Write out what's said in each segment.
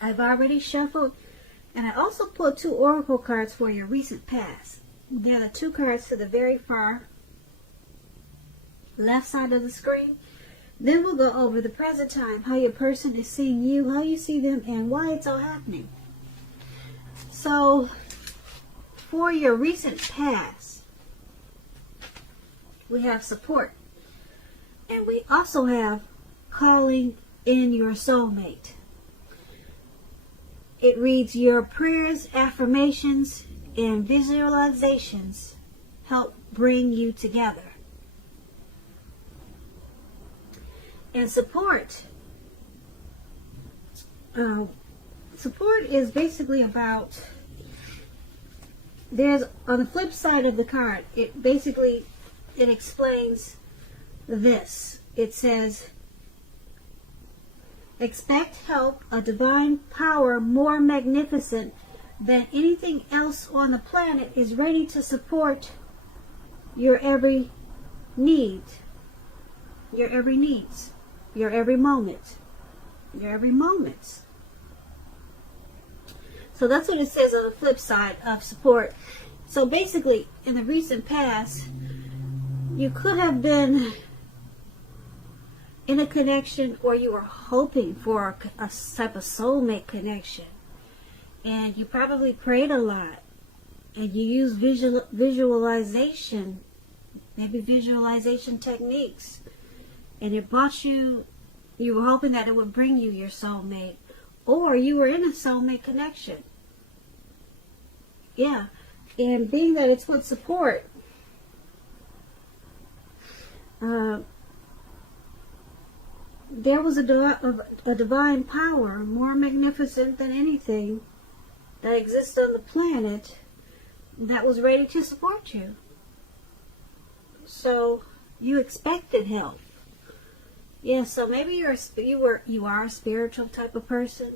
I've already shuffled, and I also pulled 2 oracle cards for your recent past. They're the 2 cards to the very far left side of the screen. Then we'll go over the present time, how your person is seeing you, how you see them, and why it's all happening. So, for your recent past, we have support. And we also have calling in your soulmate. It reads, your prayers, affirmations, and visualizations help bring you together. And support. Support is basically about, there's, on the flip side of the card, it explains this. It says, expect help, a divine power more magnificent than anything else on the planet is ready to support your every need, your every needs, your every moment, your every moments. So that's what it says on the flip side of support. So basically, in the recent past, you could have been in a connection, or you were hoping for a type of soulmate connection, and you probably prayed a lot, and you used visualization, maybe visualization techniques, and it brought you, you were hoping that it would bring you your soulmate, or you were in a soulmate connection. Yeah, and being that it's with support, there was a divine power more magnificent than anything that exists on the planet that was ready to support you. So you expected help. Yeah, so maybe you are a spiritual type of person.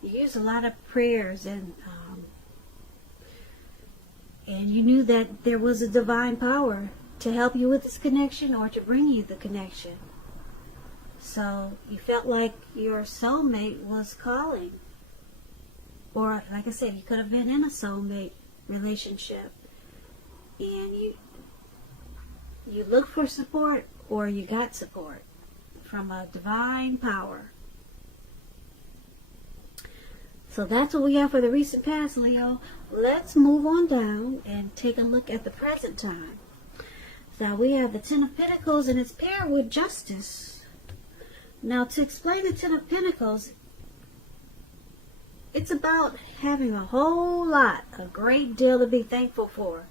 You use a lot of prayers, and you knew that there was a divine power to help you with this connection or to bring you the connection. So you felt like your soulmate was calling. Or, like I said, you could have been in a soulmate relationship, and you looked for support, or you got support from a divine power. So that's what we have for the recent past, Leo. Let's move on down and take a look at the present time. So we have the Ten of Pentacles, and it's paired with Justice. Now, to explain the Ten of Pentacles, it's about having a whole lot, a great deal to be thankful for.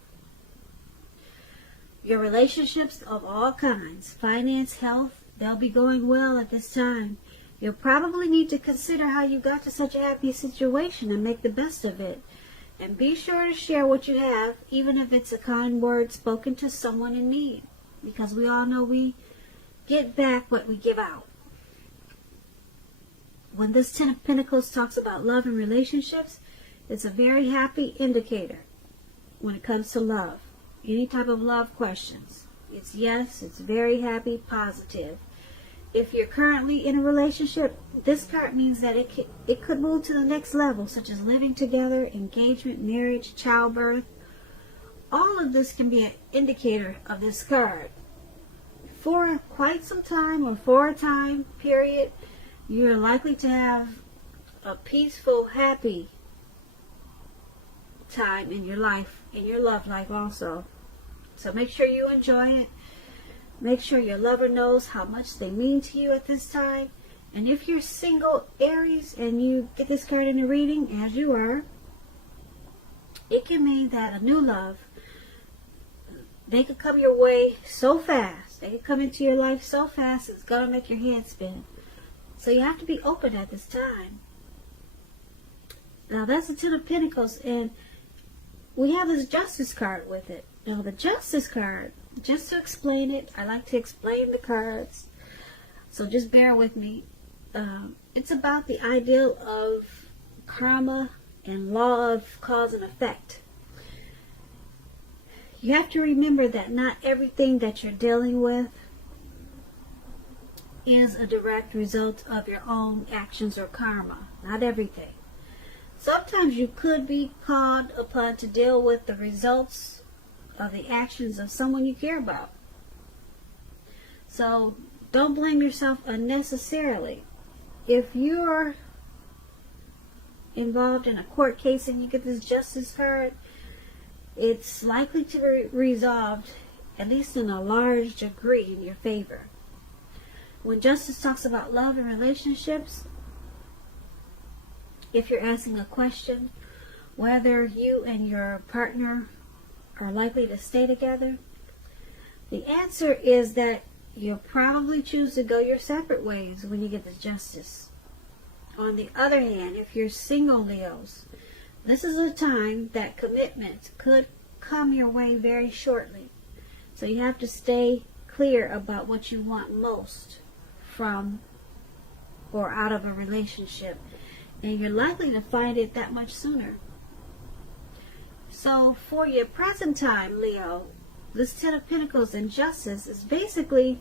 Your relationships of all kinds, finance, health, they'll be going well at this time. You'll probably need to consider how you got to such a happy situation and make the best of it. And be sure to share what you have, even if it's a kind word spoken to someone in need. Because we all know we get back what we give out. When this Ten of Pentacles talks about love and relationships, it's a very happy indicator when it comes to love. Any type of love questions. It's yes, it's very happy, positive. If you're currently in a relationship, this card means that it could move to the next level, such as living together, engagement, marriage, childbirth. All of this can be an indicator of this card. For quite some time, or for a time period, you're likely to have a peaceful, happy time in your life, in your love life also. So make sure you enjoy it. Make sure your lover knows how much they mean to you at this time. And if you're single, Aries, and you get this card in a reading, as you are, it can mean that a new love, they could come your way so fast. They could come into your life so fast, it's going to make your head spin. So you have to be open at this time. Now that's the Ten of Pentacles, and we have this Justice card with it. Now the Justice card, just to explain it, I like to explain the cards, so just bear with me. It's about the ideal of karma and law of cause and effect. You have to remember that not everything that you're dealing with is a direct result of your own actions or karma. Not everything. Sometimes you could be called upon to deal with the results of the actions of someone you care about. So don't blame yourself unnecessarily. If you're involved in a court case and you get this justice card, it's likely to be resolved, at least in a large degree, in your favor. When justice talks about love and relationships, if you're asking a question whether you and your partner are likely to stay together, the answer is that you'll probably choose to go your separate ways when you get the justice. On the other hand, if you're single, Leos, this is a time that commitment could come your way very shortly. So you have to stay clear about what you want most from or out of a relationship. And you're likely to find it that much sooner. So for your present time, Leo, this Ten of Pentacles and Justice is basically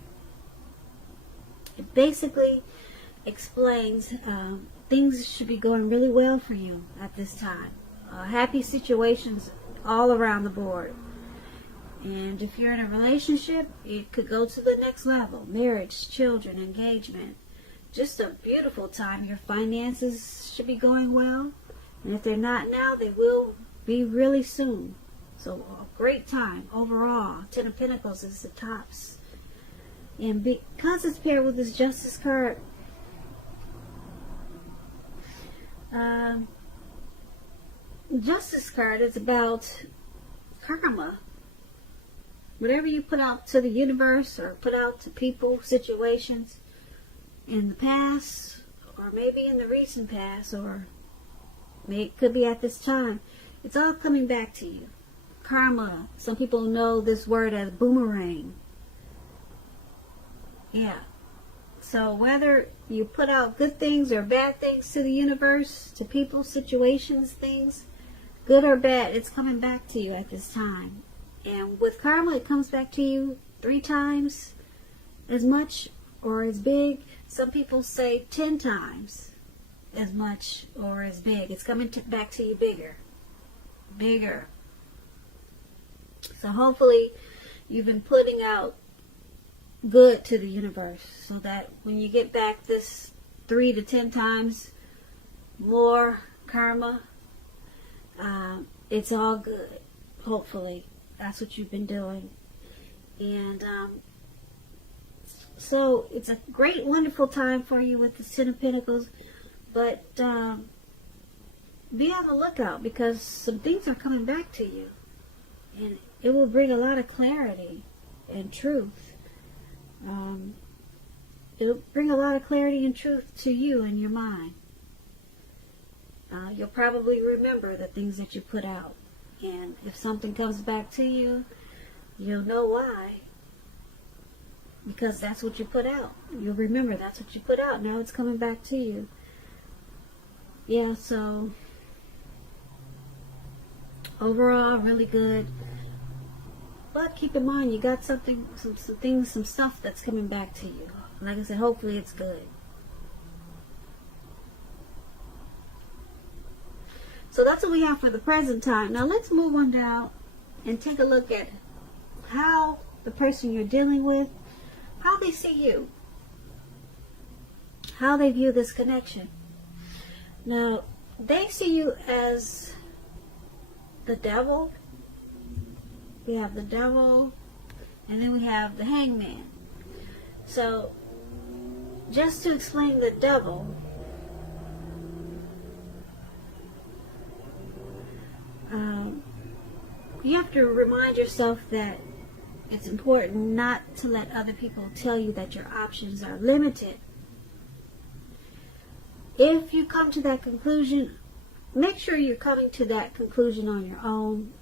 explains things should be going really well for you at this time. Happy situations all around the board. And if you're in a relationship, it could go to the next level. Marriage, children, engagement. Just a beautiful time. Your finances should be going well. And if they're not now, they will be really soon. So a great time overall. Ten of Pentacles is the tops. And because it's paired with this Justice card, Justice card is about karma. Whatever you put out to the universe or put out to people, situations in the past, or maybe in the recent past, or it could be at this time, it's all coming back to you. Karma. Some people know this word as boomerang. Yeah. So whether you put out good things or bad things to the universe, to people, situations, things, good or bad, it's coming back to you at this time. And with karma, it comes back to you 3 times as much or as big. Some people say 10 times as much or as big. It's coming back to you bigger. Bigger. So hopefully you've been putting out good to the universe so that when you get back this 3 to 10 times more karma, it's all good. Hopefully that's what you've been doing. And so it's a great, wonderful time for you with the Ten of Pentacles. But be on the lookout, because some things are coming back to you. And it will bring a lot of clarity and truth. It'll bring a lot of clarity and truth to you and your mind. You'll probably remember the things that you put out. And if something comes back to you, you'll know why. Because that's what you put out. You'll remember that's what you put out. Now it's coming back to you. Yeah, so overall, really good. But keep in mind, you got something, some things, some stuff that's coming back to you. Like I said, hopefully it's good. So that's what we have for the present time. Now let's move on down and take a look at how the person you're dealing with, how they see you, how they view this connection. Now, they see you as the devil. We have the devil, and then we have the hangman. So, just to explain the devil, you have to remind yourself that it's important not to let other people tell you that your options are limited. If you come to that conclusion, make sure you're coming to that conclusion on your own.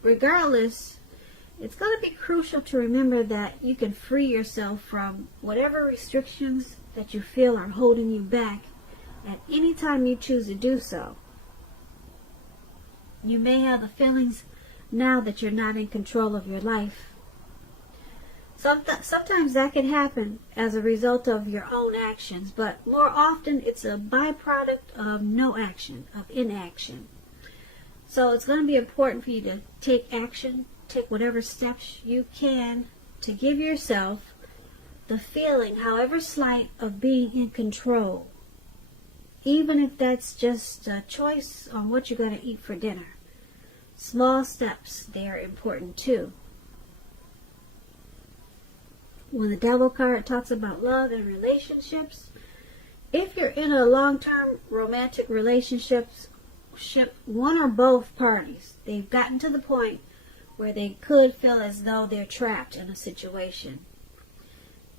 Regardless, it's going to be crucial to remember that you can free yourself from whatever restrictions that you feel are holding you back at any time you choose to do so. You may have the feelings now that you're not in control of your life. Sometimes that can happen as a result of your own actions, but more often it's a byproduct of no action, of inaction. So it's going to be important for you to take action, take whatever steps you can to give yourself the feeling, however slight, of being in control. Even if that's just a choice on what you're going to eat for dinner. Small steps, they are important too. When the Devil card talks about love and relationships, if you're in a long-term romantic relationship, one or both parties, they've gotten to the point where they could feel as though they're trapped in a situation.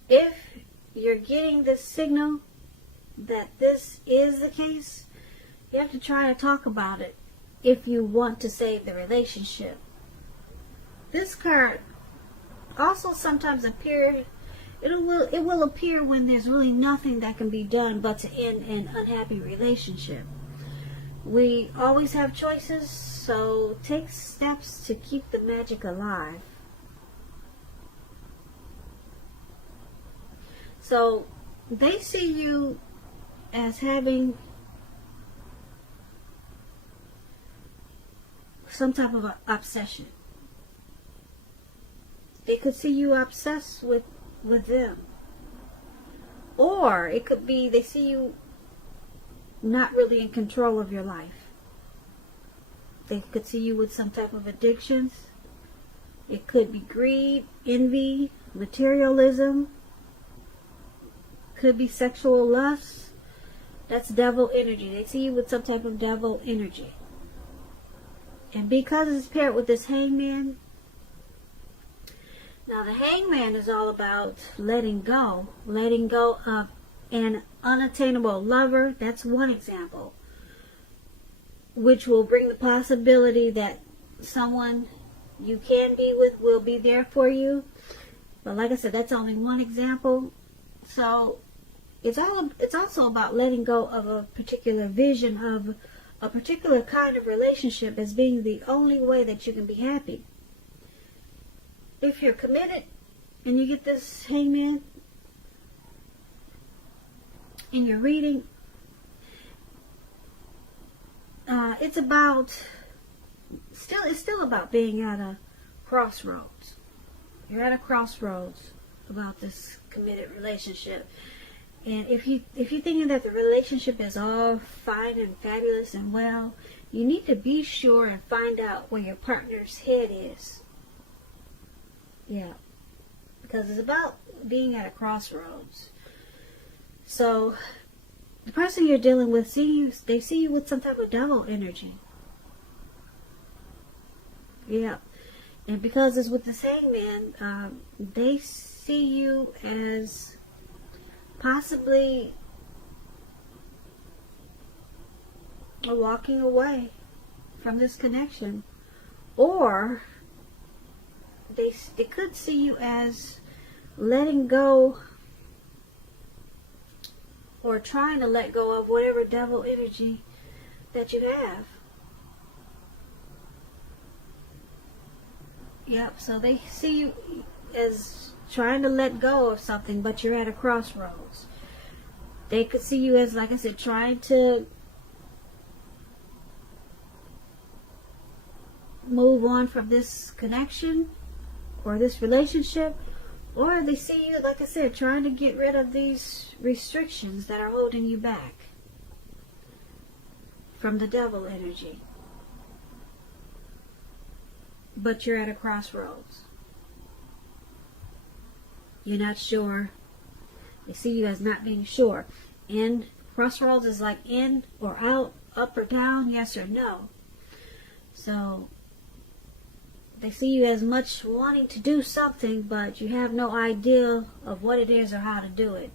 If you're getting this signal that this is the case, you have to try to talk about it if you want to save the relationship. This card also sometimes appear, it will appear when there's really nothing that can be done but to end an unhappy relationship. We always have choices, so take steps to keep the magic alive. So they see you as having some type of obsession. They could see you obsessed with them. Or it could be they see you not really in control of your life. They could see you with some type of addictions. It could be greed, envy, materialism. Could be sexual lust. That's devil energy. They see you with some type of devil energy. And because it's paired with this hangman, now the hangman is all about letting go of an unattainable lover. That's one example, which will bring the possibility that someone you can be with will be there for you. But like I said, that's only one example. So it's also about letting go of a particular vision of a particular kind of relationship as being the only way that you can be happy. If you're committed and you get this hangman in your reading, it's still about being at a crossroads. You're at a crossroads about this committed relationship. And if you're thinking that the relationship is all fine and fabulous and well, you need to be sure and find out where your partner's head is. Yeah, because it's about being at a crossroads. So the person you're dealing with, they see you with some type of devil energy. Yeah, and because it's with the hangman, they see you as possibly walking away from this connection, or they could see you as letting go or trying to let go of whatever devil energy that you have. Yep, so they see you as trying to let go of something, but you're at a crossroads. They could see you as, like I said, trying to move on from this connection or this relationship, or they see you, like I said, trying to get rid of these restrictions that are holding you back from the devil energy. But you're at a crossroads. You're not sure. They see you as not being sure. And crossroads is like in or out, up or down, yes or no. So they see you as much wanting to do something, but you have no idea of what it is or how to do it.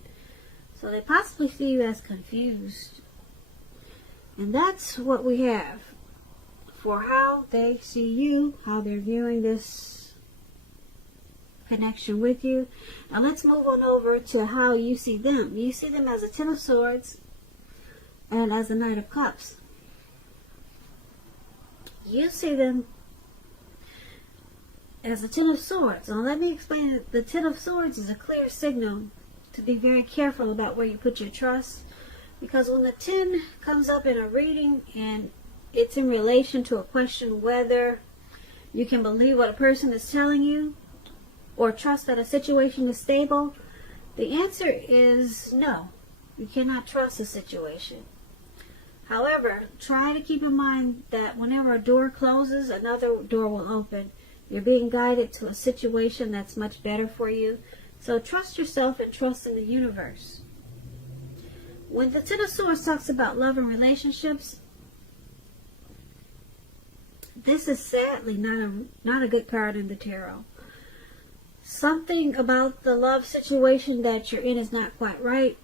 So they possibly see you as confused. And that's what we have for how they see you, how they're viewing this connection with you. Now let's move on over to how you see them. You see them as a Ten of Swords and as a Knight of Cups. You see them as the Ten of Swords. Now let me explain that the Ten of Swords is a clear signal to be very careful about where you put your trust. Because when the 10 comes up in a reading and it's in relation to a question whether you can believe what a person is telling you or trust that a situation is stable, the answer is no. You cannot trust a situation. However, try to keep in mind that whenever a door closes, another door will open. You're being guided to a situation that's much better for you. So trust yourself and trust in the universe. When the Ten of Swords talks about love and relationships, this is sadly not a good card in the tarot. Something about the love situation that you're in is not quite right.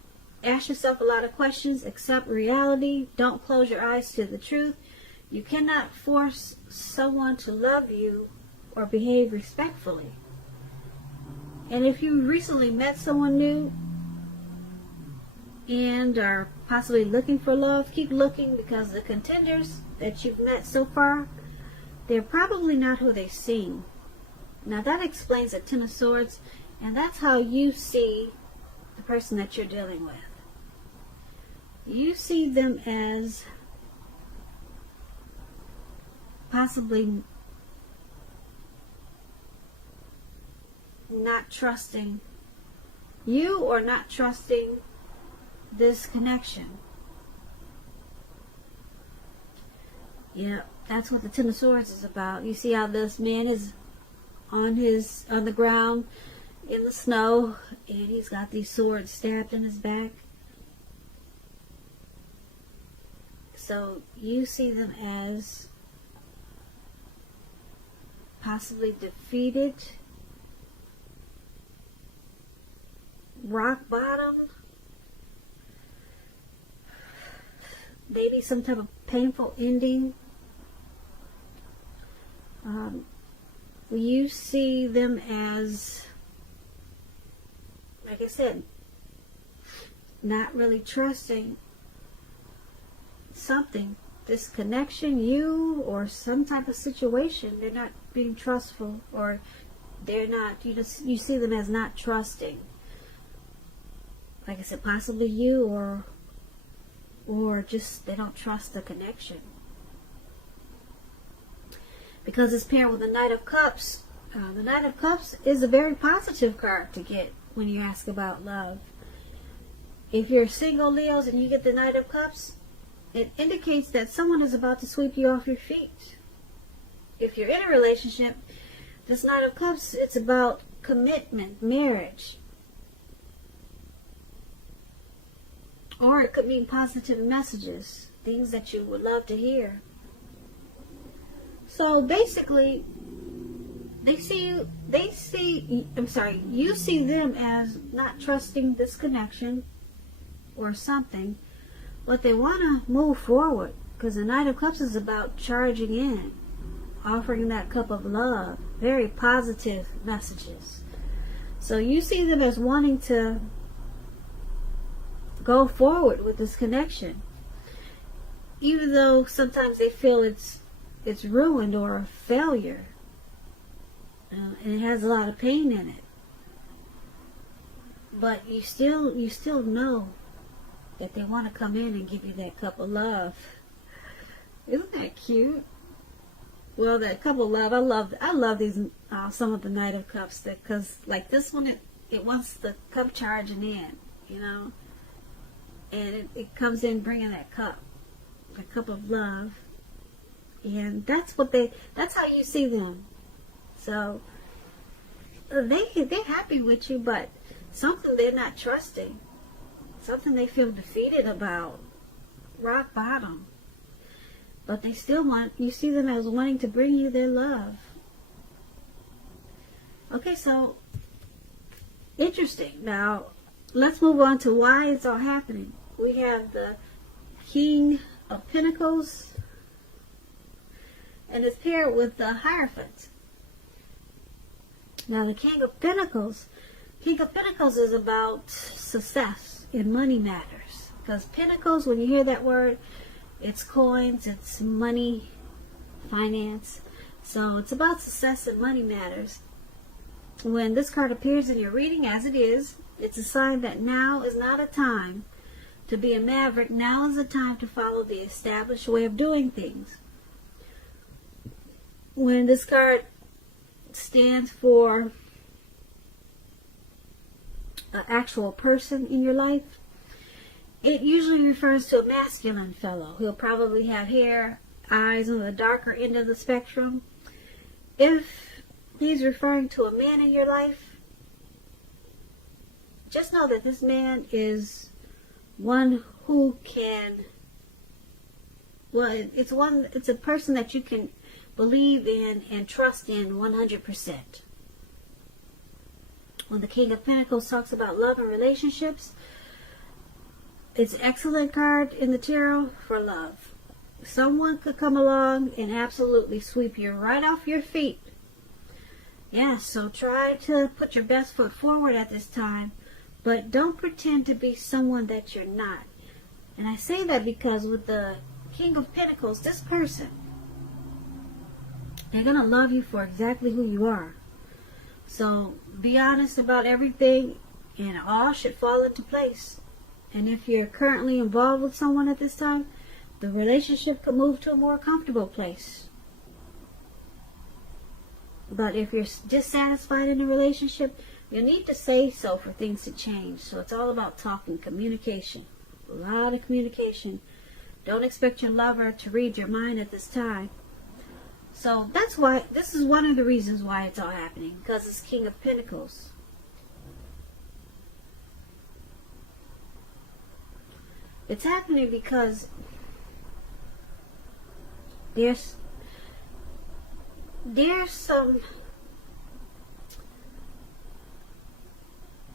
Ask yourself a lot of questions. Accept reality. Don't close your eyes to the truth. You cannot force someone to love you or behave respectfully. And if you recently met someone new and are possibly looking for love, keep looking, because the contenders that you've met so far, they're probably not who they seem. Now that explains the Ten of Swords, and that's how you see the person that you're dealing with. You see them as possibly not trusting you or not trusting this connection. Yeah, that's what the Ten of Swords is about. You see how this man is on the ground in the snow, and he's got these swords stabbed in his back. So you see them as possibly defeated, rock bottom, maybe some type of painful ending. You see them as, like I said, not really trusting something, this connection, you or some type of situation. They're not being trustful, or they're not, you see them as not trusting. Like I said, possibly you, or just they don't trust the connection. Because it's paired with the Knight of Cups. The Knight of Cups is a very positive card to get when you ask about love. If you're single, Leos, and you get the Knight of Cups, it indicates that someone is about to sweep you off your feet. If you're in a relationship, this Knight of Cups, it's about commitment, marriage. Or it could mean positive messages, things that you would love to hear. So basically, you see them as not trusting this connection or something, but they want to move forward, because the Knight of Cups is about charging in, offering that cup of love, very positive messages. So you see them as wanting to go forward with this connection, even though sometimes they feel it's ruined or a failure, and it has a lot of pain in it. But you still know that they want to come in and give you that cup of love. Isn't that cute? Well, that cup of love, I love these some of the Knight of Cups, because like this one, it wants the cup charging in, and it comes in bringing that cup, the cup of love. And that's how you see them. So they're happy with you, but something they're not trusting, something they feel defeated about, rock bottom. But they still you see them as wanting to bring you their love. Okay, so interesting. Now let's move on to why it's all happening. We have the King of Pentacles, and it's paired with the Hierophant. Now the King of Pentacles is about success in money matters. Because Pentacles, when you hear that word, it's coins, it's money, finance. So it's about success and money matters. When this card appears in your reading, as it is, it's a sign that now is not a time to be a maverick. Now is the time to follow the established way of doing things. When this card stands for an actual person in your life, it usually refers to a masculine fellow. He'll probably have hair, eyes on the darker end of the spectrum. If he's referring to a man in your life, just know that this man is one who can, well, it's a person that you can believe in and trust in 100%. When the King of Pentacles talks about love and relationships, it's an excellent card in the tarot for love. Someone could come along and absolutely sweep you right off your feet. Yeah, so try to put your best foot forward at this time, but don't pretend to be someone that you're not. And I say that because with the King of Pentacles, this person, they're going to love you for exactly who you are. So be honest about everything and all should fall into place. And if you're currently involved with someone at this time, the relationship could move to a more comfortable place. But if you're dissatisfied in a relationship, you need to say so for things to change. So it's all about talking, communication. A lot of communication. Don't expect your lover to read your mind at this time. So that's why, this is one of the reasons why it's all happening. Because it's King of Pentacles. It's happening because there's a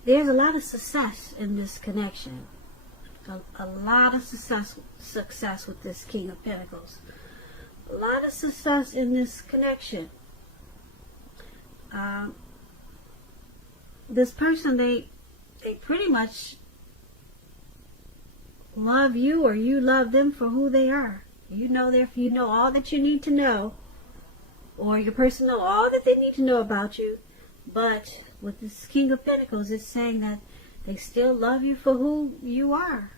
lot of success in this connection. A lot of success with this King of Pentacles. A lot of success in this connection. This person, they pretty much love you, or you love them for who they are. You know all that you need to know, or your person know all that they need to know about you. But with this King of Pentacles, it's saying that they still love you for who you are.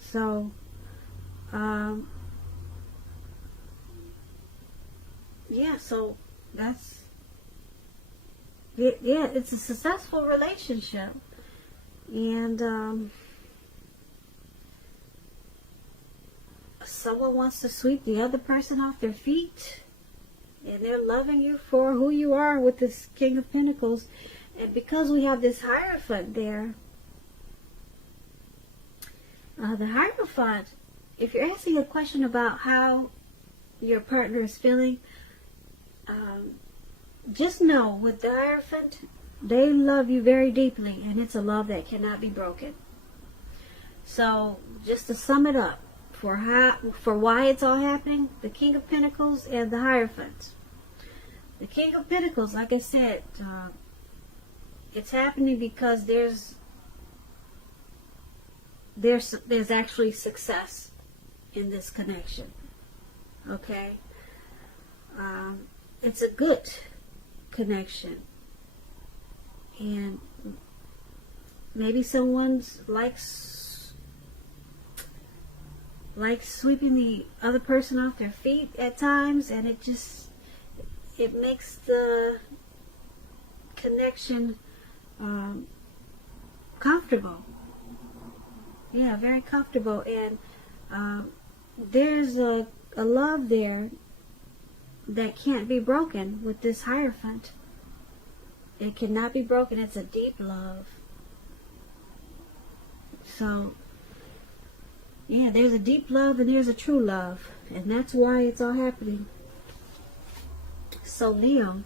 So, yeah, so that's, yeah, it's a successful relationship. And, someone wants to sweep the other person off their feet. And they're loving you for who you are with this King of Pentacles. And because we have this Hierophant there, the Hierophant, if you're asking a question about how your partner is feeling, just know with the Hierophant, they love you very deeply, and it's a love that cannot be broken. So, just to sum it up, for why it's all happening, the King of Pentacles and the Hierophant. The King of Pentacles, like I said, it's happening because there's actually success in this connection. Okay? It's a good connection. And maybe someone's likes sweeping the other person off their feet at times, and it makes the connection comfortable. Yeah, very comfortable. And there's a love there that can't be broken with this Hierophant. It cannot be broken. It's a deep love. So, yeah, there's a deep love and there's a true love. And that's why it's all happening. So, Leo,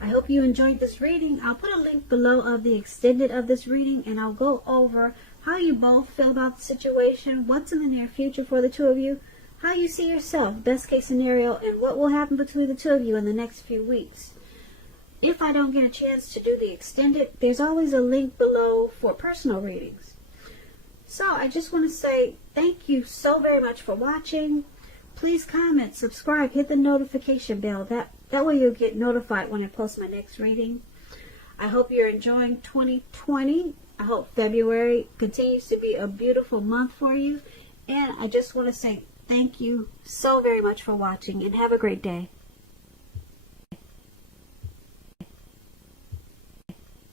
I hope you enjoyed this reading. I'll put a link below of the extended of this reading, and I'll go over how you both feel about the situation, what's in the near future for the two of you, how you see yourself, best case scenario, and what will happen between the two of you in the next few weeks. If I don't get a chance to do the extended, there's always a link below for personal readings. So I just want to say thank you so very much for watching. please comment, subscribe, hit the notification bell. That way you'll get notified when I post my next reading. I hope you're enjoying 2020. I hope February continues to be a beautiful month for you. And I just want to say thank you so very much for watching, and have a great day.